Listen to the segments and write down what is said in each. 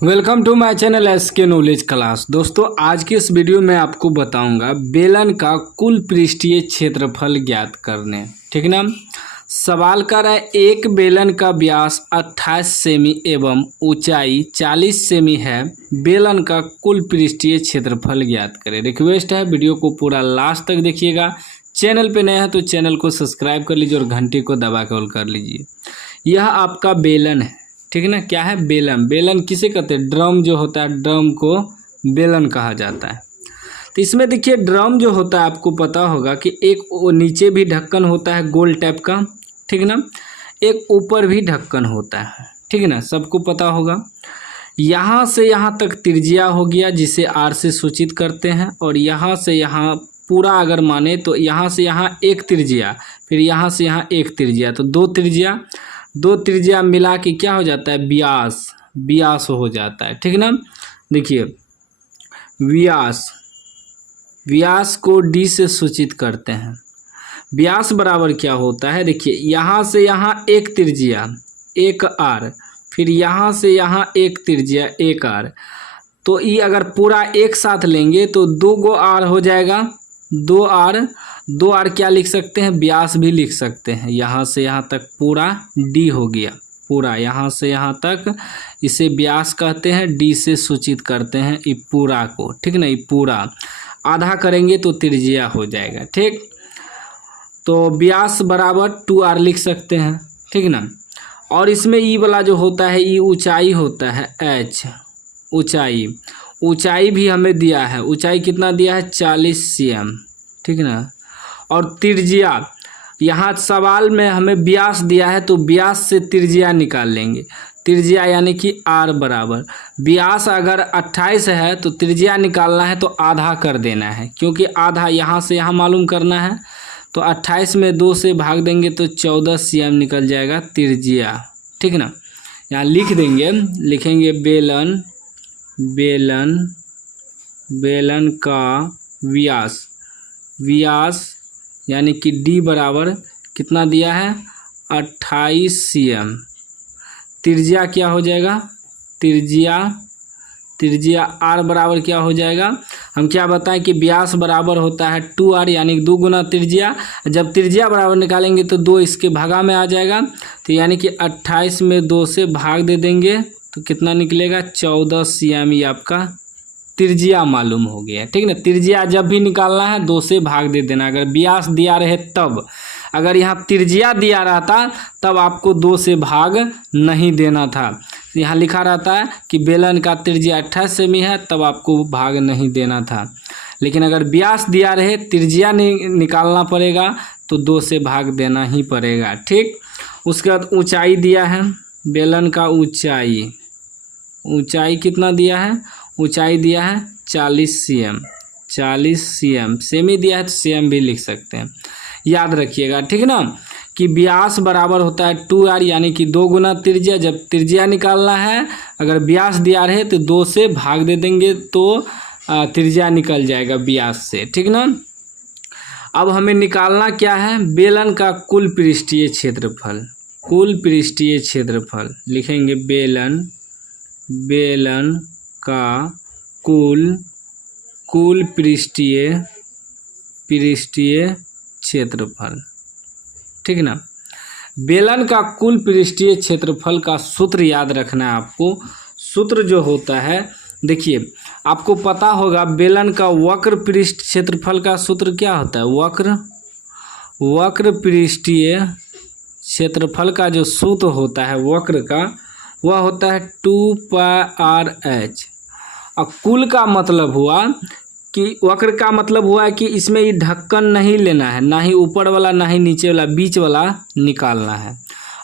Welcome to my channel SK knowledge class. दोस्तों आज की इस वीडियो में आपको बताऊंगा बेलन का कुल पृष्ठीय क्षेत्रफल ज्ञात करने। ठीक ना। सवाल कर रहा है एक बेलन का व्यास 28 सेमी एवं ऊंचाई 40 सेमी है, बेलन का कुल पृष्ठीय क्षेत्रफल ज्ञात करें। रिक्वेस्ट है वीडियो को पूरा लास्ट तक देखिएगा। चैनल पे नया है तो चैनल को सब्सक्राइब कर लीजिए और घंटी को दबा के ऑल कर लीजिए। यह आपका बेलन है, ठीक है ना। क्या है? बेलन। बेलन किसे कहते हैं? ड्रम जो होता है, ड्रम को बेलन कहा जाता है। तो इसमें देखिए ड्रम जो होता है आपको पता होगा कि एक नीचे भी ढक्कन होता है गोल टाइप का, ठीक है ना। एक ऊपर भी ढक्कन होता है, ठीक है ना, सबको पता होगा। यहाँ से यहाँ तक त्रिज्या हो गया जिसे आर से सूचित करते हैं, और यहाँ से यहाँ पूरा अगर माने तो यहाँ से यहाँ एक त्रिज्या, फिर यहाँ से यहाँ एक त्रिज्या, तो दो त्रिज्या मिला के क्या हो जाता है? व्यास हो जाता है, ठीक ना। देखिए व्यास को डी से सूचित करते हैं। व्यास बराबर क्या होता है? देखिए यहाँ से यहाँ एक त्रिज्या एक आर, फिर यहाँ से यहाँ एक त्रिज्या एक आर, तो ये अगर पूरा एक साथ लेंगे तो 2 गो आर हो जाएगा। 2 आर क्या लिख सकते हैं? व्यास भी लिख सकते हैं। यहाँ से यहाँ तक पूरा डी हो गया, पूरा यहाँ से यहाँ तक इसे व्यास कहते हैं, डी से सूचित करते हैं ये पूरा को, ठीक ना। ये पूरा आधा करेंगे तो त्रिज्या हो जाएगा, ठीक। तो व्यास बराबर 2r लिख सकते हैं, ठीक ना। और इसमें ई वाला जो होता है ये ऊंचाई होता है h, ऊंचाई भी हमें दिया है। ऊंचाई कितना दिया है? 40 cm, ठीक ना। और त्रिज्या यहाँ सवाल में हमें व्यास दिया है तो व्यास से त्रिज्या निकाल लेंगे। त्रिज्या यानी कि r बराबर व्यास अगर 28 है तो त्रिज्या निकालना है तो आधा कर देना है, क्योंकि आधा यहाँ से यहाँ मालूम करना है। तो 28 में 2 से भाग देंगे तो 14 cm निकल जाएगा त्रिज्या, ठीक ना। यहाँ लिख देंगे, लिखेंगे बेलन का व्यास यानी कि d बराबर कितना दिया है? 28 cm। त्रिज्या क्या हो जाएगा? त्रिज्या r बराबर क्या हो जाएगा? हम क्या बताएं कि व्यास बराबर होता है 2r यानी 2 गुना त्रिज्या। जब त्रिज्या बराबर निकालेंगे तो 2 इसके भागा में आ जाएगा, तो यानी कि 28 में 2 से भाग दे देंगे तो कितना निकलेगा? 14 cm। ये आपका त्रिज्या मालूम हो गया, ठीक ना। त्रिज्या जब भी निकालना है 2 से भाग दे देना। अगर व्यास दिया रहे तब, अगर यहाँ त्रिज्या दिया रहता तब आपको 2 से भाग नहीं देना था। यहाँ लिखा रहता है कि बेलन का त्रिज्या 28 सेमी है, तब आपको भाग नहीं देना था। लेकिन अगर व्यास दिया रहे, त्रिज्या निकालना पड़ेगा तो 2 से भाग देना ही पड़ेगा, ठीक। उसके बाद ऊंचाई दिया है, बेलन का ऊंचाई कितना दिया है? ऊंचाई दिया है 40 cm। सेमी दिया है तो cm भी लिख सकते हैं, याद रखिएगा, ठीक ना। कि व्यास बराबर होता है 2r यानी कि 2 गुना त्रिज्या। जब त्रिज्या निकालना है, अगर व्यास दिया रहे तो 2 से भाग दे देंगे तो त्रिज्या निकल जाएगा व्यास से, ठीक ना। अब हमें निकालना क्या है? बेलन का कुल पृष्ठीय क्षेत्रफल। लिखेंगे बेलन का कुल पृष्ठीय क्षेत्रफल, ठीक ना। बेलन का कुल पृष्ठीय क्षेत्रफल का सूत्र याद रखना है आपको। सूत्र जो होता है, देखिए आपको पता होगा बेलन का वक्र पृष्ठ क्षेत्रफल का सूत्र क्या होता है? वक्र पृष्ठीय क्षेत्रफल का जो सूत्र होता है वक्र का, वह होता है 2πrh। और कुल का मतलब हुआ कि वक्र का मतलब हुआ है कि इसमें ये ढक्कन नहीं लेना है, ना ही ऊपर वाला ना ही नीचे वाला, बीच वाला निकालना है।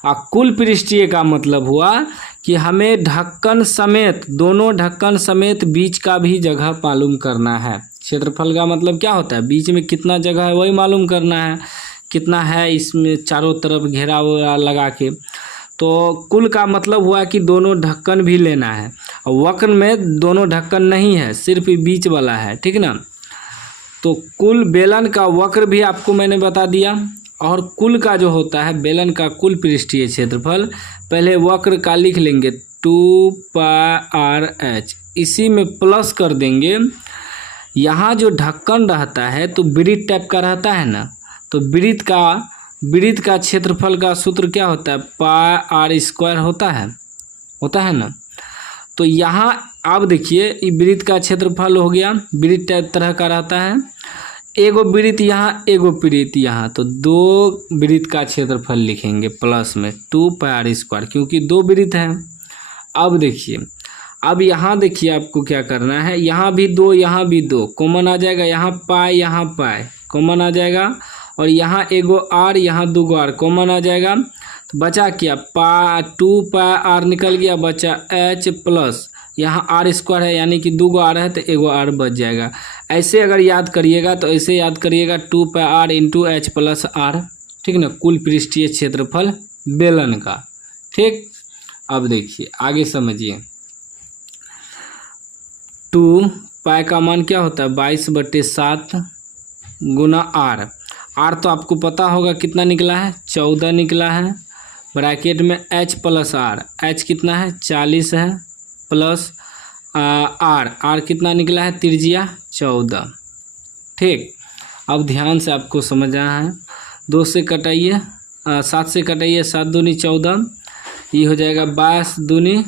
और कुल पृष्ठीय का मतलब हुआ कि हमें ढक्कन समेत, दोनों ढक्कन समेत बीच का भी जगह मालूम करना है। क्षेत्रफल का मतलब क्या होता है? बीच में कितना जगह है वही मालूम करना है, कितना है इसमें चारों तरफ घेरा लगा के। तो कुल का मतलब हुआ कि दोनों ढक्कन भी लेना है। वक्र में दोनों ढक्कन नहीं है, सिर्फ बीच वाला है, ठीक ना। तो कुल बेलन का वक्र भी आपको मैंने बता दिया। और कुल का जो होता है बेलन का कुल पृष्ठीय क्षेत्रफल, पहले वक्र का लिख लेंगे 2πr/h, इसी में प्लस कर देंगे। यहाँ जो ढक्कन रहता है तो वृत्त टाइप का रहता है ना, तो वृत्त का क्षेत्रफल का सूत्र क्या होता है, πr² होता है ना। तो यहाँ अब देखिए वृत्त का क्षेत्रफल हो गया, वृत्त टाइप तरह का रहता है, एगो वृत्त यहाँ एगो वृत्त यहाँ, तो दो वृत्त का क्षेत्रफल लिखेंगे प्लस में 2πr², क्योंकि दो वृत्त हैं। अब देखिए, अब यहाँ देखिए आपको क्या करना है, यहाँ भी दो यहाँ भी दो कॉमन आ जाएगा, यहाँ पाई कॉमन आ जाएगा, और यहाँ एगो r यहाँ दूगो r कॉमन आ जाएगा। तो बचा क्या, 2πr निकल गया, बचा h प्लस यहाँ r² है, यानी कि दूगो r है तो एगो r बच जाएगा। ऐसे अगर याद करिएगा तो ऐसे याद करिएगा 2πr × h + r, ठीक ना, कुल पृष्ठीय क्षेत्रफल बेलन का। ठीक, अब देखिए आगे समझिए। 2π का मान क्या होता है, 22/7 गुना r। r तो आपको पता होगा कितना निकला है, 14 निकला है। ब्रैकेट में h + r, h कितना है 40 है, प्लस r कितना निकला है, त्रिज्या 14। ठीक, अब ध्यान से आपको समझना है। 2 से कटाइए, 7 से कटाइए, 7 दूनी 14, ये हो जाएगा 22 दूनी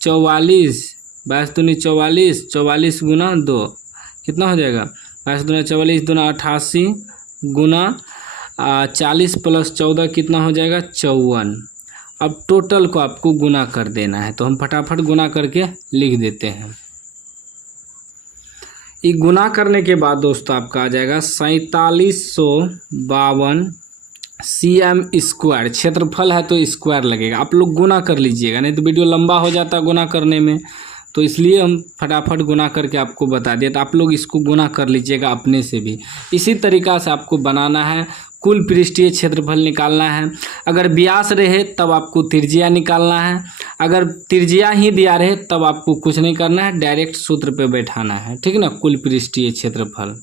44, 22 दूनी 44, 44 गुना 2 कितना हो जाएगा, 22 दूना 44 दूना 88 गुना 40 + 14 कितना हो जाएगा 54। अब टोटल को आपको गुना कर देना है, तो हम फटाफट गुना करके लिख देते हैं। ये गुना करने के बाद दोस्तों आपका आ जाएगा 4752 cm²। क्षेत्रफल है तो स्क्वायर लगेगा, आप लोग गुना कर लीजिएगा, नहीं तो वीडियो लंबा हो जाता है गुना करने में, तो इसलिए हम फटाफट गुना करके आपको बता दिए। तो आप लोग इसको गुना कर लीजिएगा अपने से भी। इसी तरीक़ा से आपको बनाना है, कुल पृष्ठीय क्षेत्रफल निकालना है। अगर व्यास रहे तब आपको त्रिज्या निकालना है, अगर त्रिज्या ही दिया रहे तब आपको कुछ नहीं करना है, डायरेक्ट सूत्र पे बैठाना है, ठीक ना, कुल पृष्ठीय क्षेत्रफल।